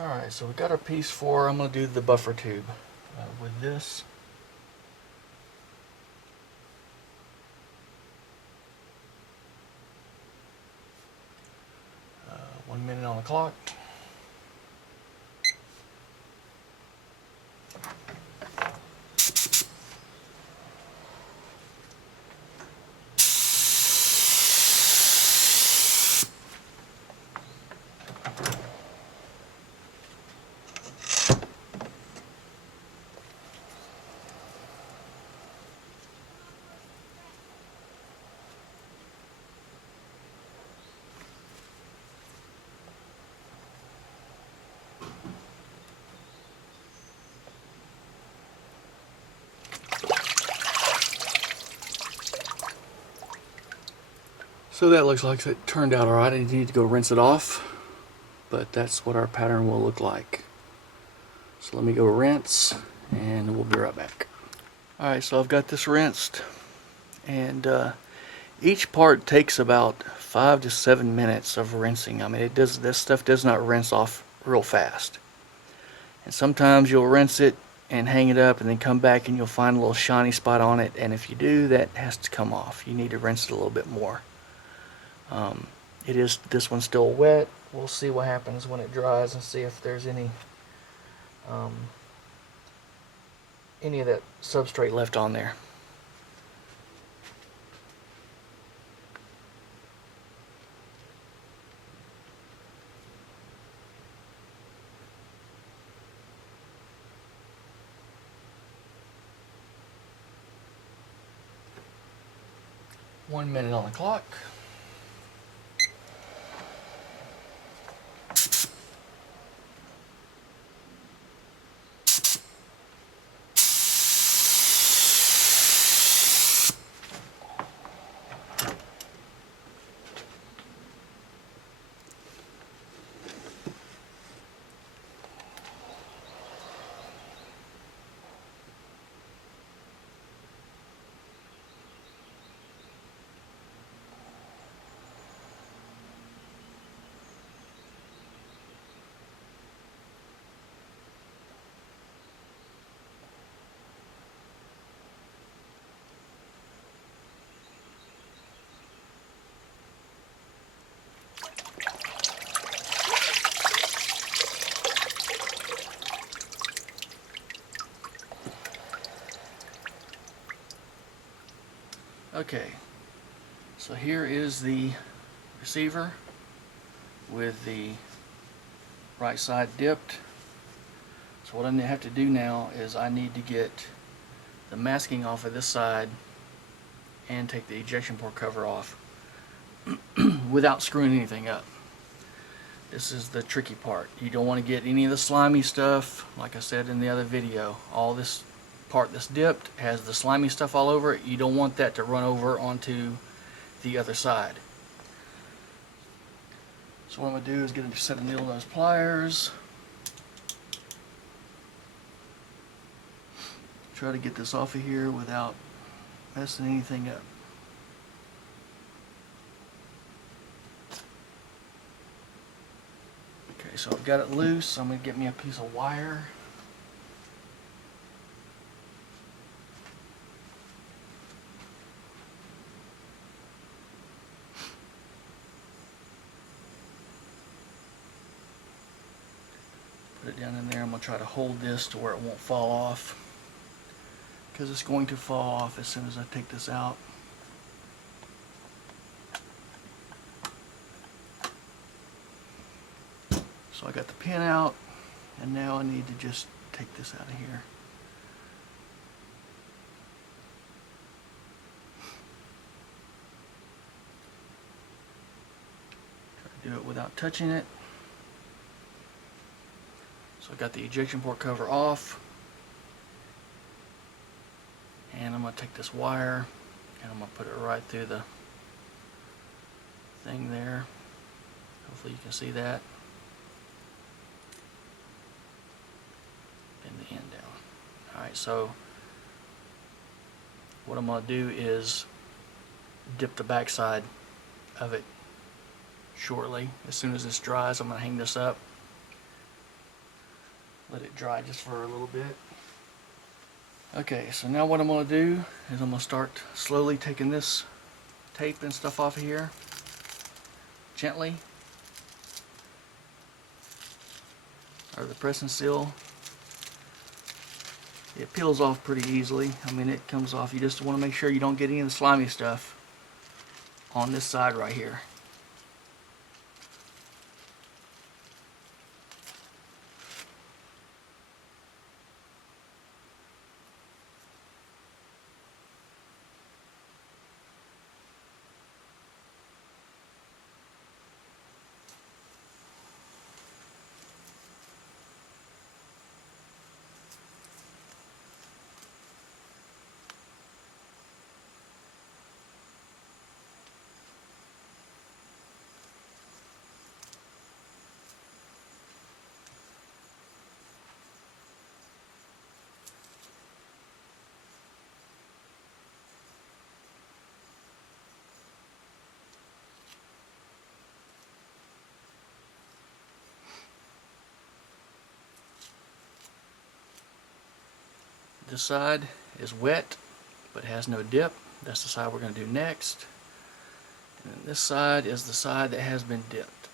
Alright, so we got our piece 4. I'm going to do the buffer tube with this. Uh, 1 minute on the clock. So that looks like it turned out alright. I need to go rinse it off, but that's what our pattern will look like. So let me go rinse and we'll be right back. Alright, so I've got this rinsed, and each part takes about 5 to 7 minutes of rinsing. I mean, this stuff does not rinse off real fast. And sometimes you'll rinse it and hang it up and then come back and you'll find a little shiny spot on it, and if you do, that has to come off. You need to rinse it a little bit more. This one's still wet. We'll see what happens when it dries and see if there's any of that substrate left on there. One minute on the clock. Okay, so here is the receiver with the right side dipped. So what I have to do now is I need to get the masking off of this side and take the ejection port cover off without screwing anything up. This is the tricky part. You don't want to get any of the slimy stuff. Like I said in the other video, all this part that's dipped has the slimy stuff all over it. You don't want that to run over onto the other side. So what I'm going to do is get a set of needle nose pliers. Try to get this off of here without messing anything up. Okay, so I've got it loose. I'm going to get me a piece of wire. Put it down in there. I'm going to try to hold this to where it won't fall off, because it's going to fall off as soon as I take this out. So I got the pin out, and now I need to just take this out of here. Try to do it without touching it. So I got the ejection port cover off, and I'm going to take this wire and I'm going to put it right through the thing there. Hopefully you can see that. Bend the end down. Alright, so what I'm going to do is dip the back side of it shortly. As soon as this dries, I'm going to hang this up Let it dry just for a little bit. Okay, so now what I'm going to do is I'm going to start slowly taking this tape and stuff off of here. Gently. Or the press and seal. It peels off pretty easily. I mean, it comes off. You just want to make sure you don't get any of the slimy stuff on this side right here. This side is wet, but has no dip. That's the side we're going to do next. And then this side is the side that has been dipped.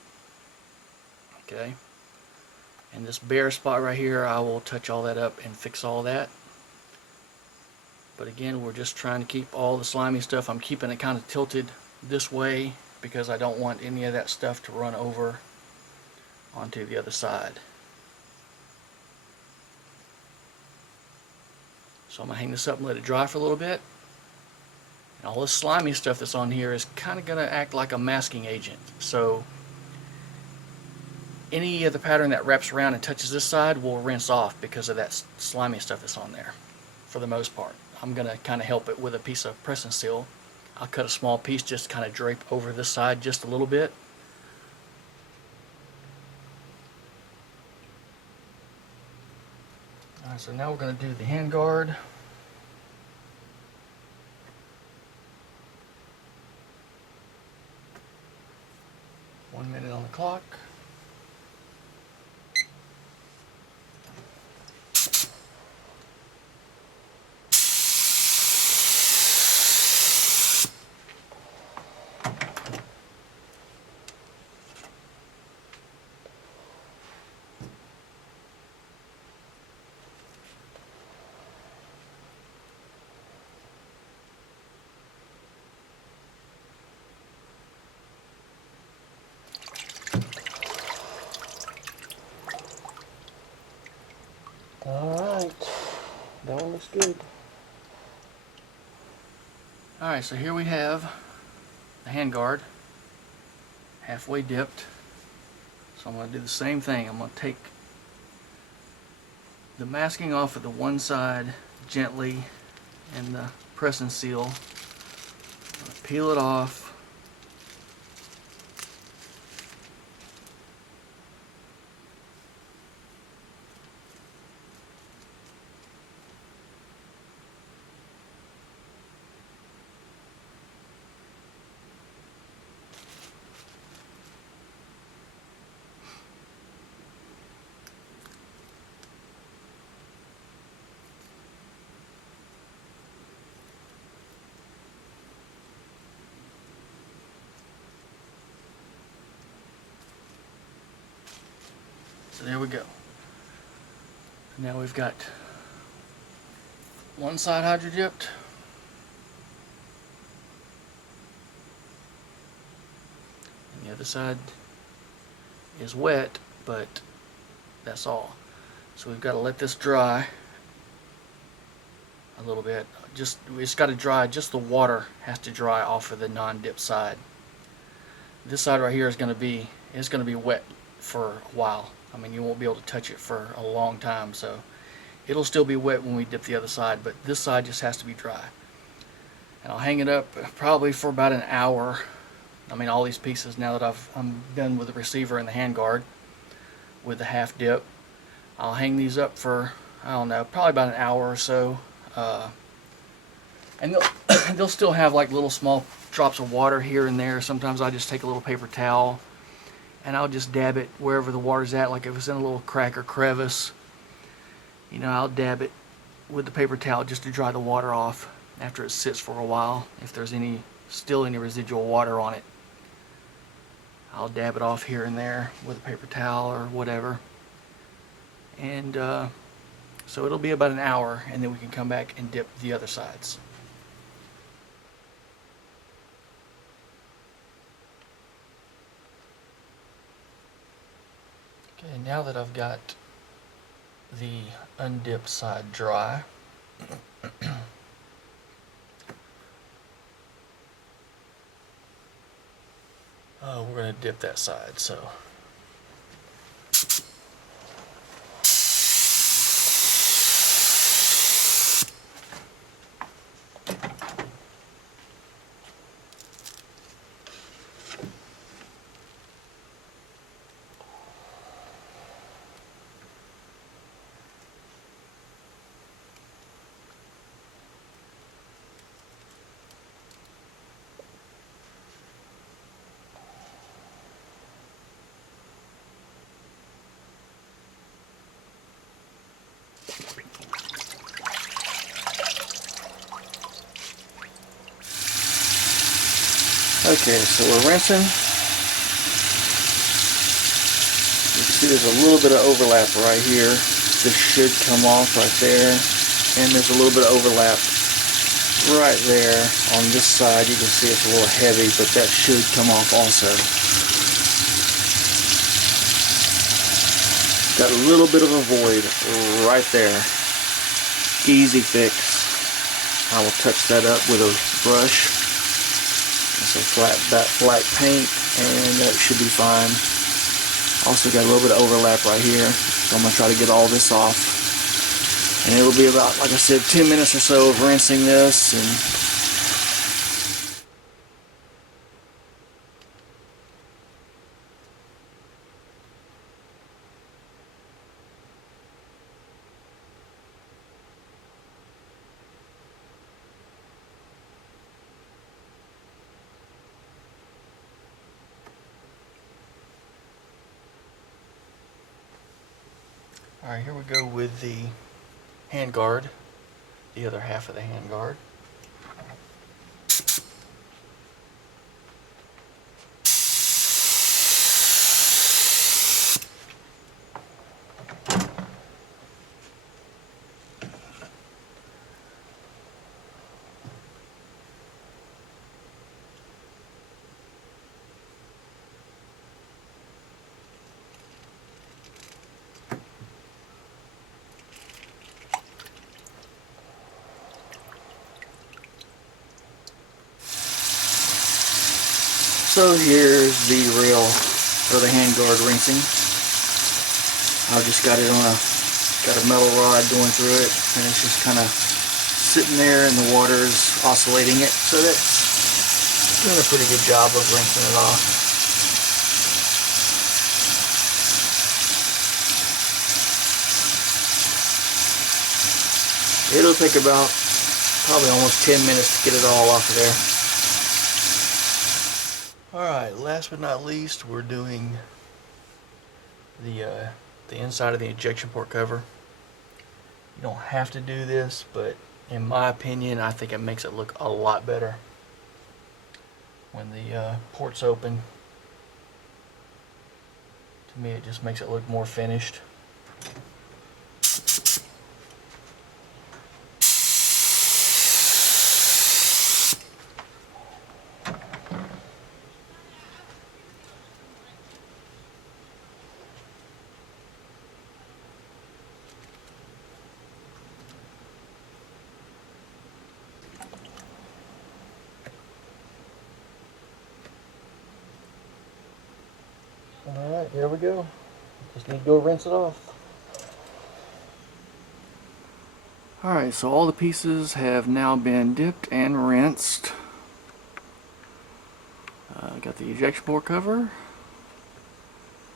Okay. And this bare spot right here, I will touch all that up and fix all that. But again, we're just trying to keep all the slimy stuff. I'm keeping it kind of tilted this way because I don't want any of that stuff to run over onto the other side. So I'm going to hang this up and let it dry for a little bit. And all this slimy stuff that's on here is kind of going to act like a masking agent. So any of the pattern that wraps around and touches this side will rinse off because of that slimy stuff that's on there, for the most part. I'm going to kind of help it with a piece of press and seal. I'll cut a small piece just to kind of drape over this side just a little bit. Alright, so now we're going to do the hand guard. One minute on the clock. Alright, that one looks good. Alright, so here we have the handguard, halfway dipped. So I'm going to do the same thing. I'm going to take the masking off of the one side gently and the press and seal. I'm going to peel it off. So there we go. Now we've got one side hydro dipped. And the other side is wet, but that's all. So we've got to let this dry a little bit. It's got to dry, just the water has to dry off of the non-dip side. This side right here is going to be wet for a while. I mean, you won't be able to touch it for a long time, so it'll still be wet when we dip the other side, but this side just has to be dry. And I'll hang it up probably for about an hour. I mean, all these pieces, now that I'm done with the receiver and the handguard with the half dip, I'll hang these up for, I don't know, probably about an hour or so. And they'll still have like little small drops of water here and there. Sometimes I just take a little paper towel and I'll just dab it wherever the water's at, like if it's in a little crack or crevice. I'll dab it with the paper towel just to dry the water off after it sits for a while. If there's still any residual water on it, I'll dab it off here and there with a paper towel or whatever. And so it'll be about an hour, and then we can come back and dip the other sides. Okay, now that I've got the undipped side dry, we're going to dip that side. So okay, so we're rinsing. You can see there's a little bit of overlap right here. This should come off right there. And there's a little bit of overlap right there on this side. You can see it's a little heavy, but that should come off also. Got a little bit of a void right there. Easy fix. I will touch that up with a brush. Some flat paint, and that should be fine. Also got a little bit of overlap right here, so I'm going to try to get all this off. And it'll be about, like I said, 10 minutes or so of rinsing this. And alright, here we go with the hand guard, the other half of the hand guard. So here's the rail, or the hand guard rinsing. I've just got it on got a metal rod going through it, and it's just kind of sitting there and the water is oscillating it, so that's doing a pretty good job of rinsing it off. It'll take about probably almost 10 minutes to get it all off of there. Alright, last but not least, we're doing the inside of the ejection port cover. You don't have to do this, but in my opinion, I think it makes it look a lot better when the port's open. To me, it just makes it look more finished. Alright, here we go. Just need to go rinse it off. Alright, so all the pieces have now been dipped and rinsed. Got the ejection port cover,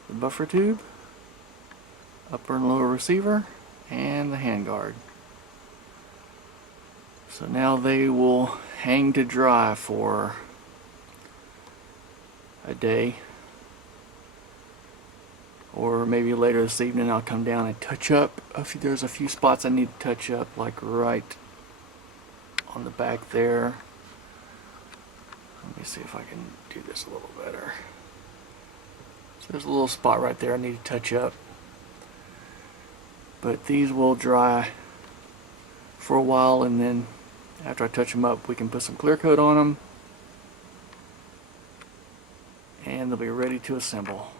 the buffer tube, upper and lower receiver, and the handguard. So now they will hang to dry for a day or maybe later this evening I'll come down and touch up there's a few spots I need to touch up, like right on the back there. Let me see if I can do this a little better. So there's a little spot right there I need to touch up, but these will dry for a while, and then after I touch them up we can put some clear coat on them and they'll be ready to assemble.